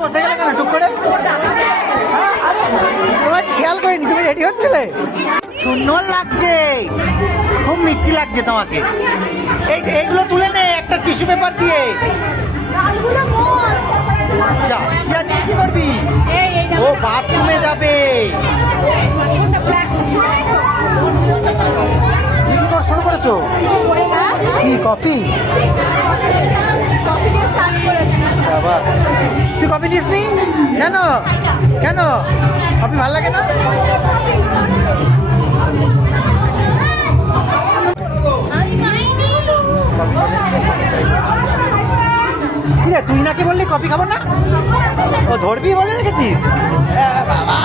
বসে গেলে কেন টুক করে? তোমার খেয়াল করিনি, তুমি রেডি হচ্ছিলে? সুন্দর লাগছে, খুব মিষ্টি লাগছে তোমাকে। এইগুলো তুলে নে একটা টিস্যু পেপার দিয়ে। আচ্ছা কি করবি? ও বাথরুমে যাবে। তুমি কি শুরু করেছো? কি কফি? তুই কফি নিস নি কেন? কেন কফি ভালো লাগে না? তুই নাকি বললি কফি খাবো না? ও ধরবি বলে রেখেছিস? বাবা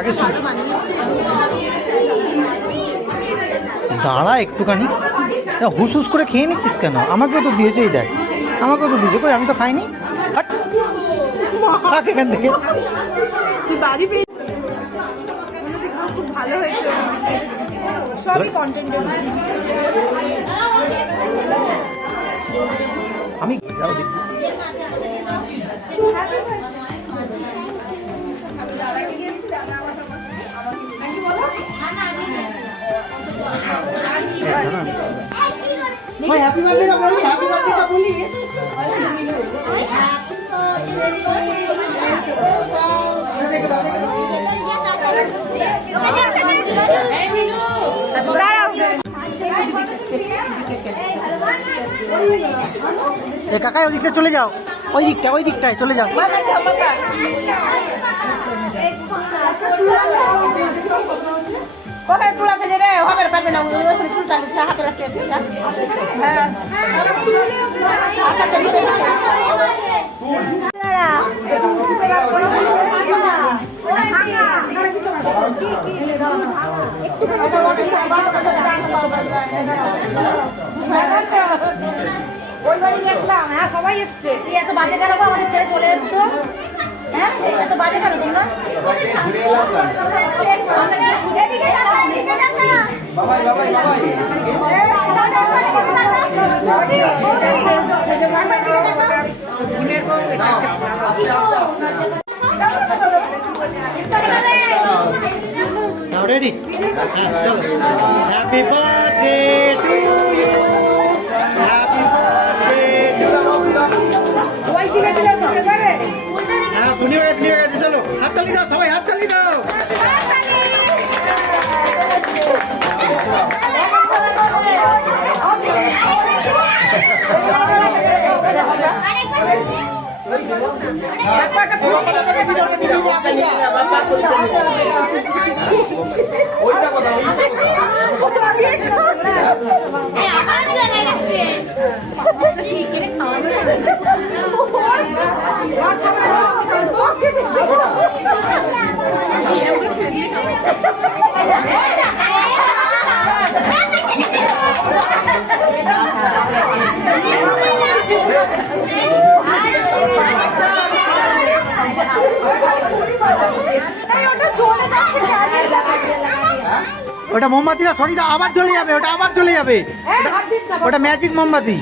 আগে দাঁড়া একটুখানি, হুস হুস করে খেয়ে নিচ্ছিস কেন? আমাকেও তো দিয়েছে, এই দেখ আমাকেও তো দিয়েছে, কই আমি তো খাইনি। এখান থেকে আমি যাও দেখি। হ্যাপি বার্থডে বলি, হ্যাপি বার্থডে বলি। কাকা ওই দিকটা চলে যাও, ওই দিকটায় চলে যাও। Oke, pulang saja deh. Hampir pada nang terus sultan di hampir lagi ya. হ্যাঁ সবাই এসছে। তুই এত বাজে কেন আমাদের ছেড়ে চলে এসছো? হ্যাঁ এত বাজে কেন তোমরা? বাবাই বাবাই বাবাই Now ready? Chalo. Happy birthday to you. Happy birthday to you. ওই দিনে দিলে করতে পারে? হ্যাঁ পুনি হয়ে গেছে। চলো হাততালি দাও সবাই, হাততালি দাও। ওটা মোমবাতি না, সরি আবার চলে যাবে, ওটা আবার চলে যাবে, ওটা ম্যাজিক মোমবাতি।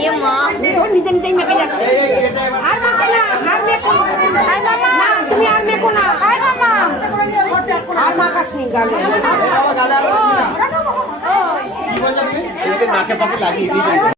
Iya mah. নিজে নিজেই মেখে যাচ্ছে। আর মামা না, আর মেকো না। আর মামা না, তুমি আর মেকো না। আর মামা। আর মা কাশনি গালে। বাবা গালে আর না। কি বললি? এদিকে নাকে পাকে লাগিয়ে দিই।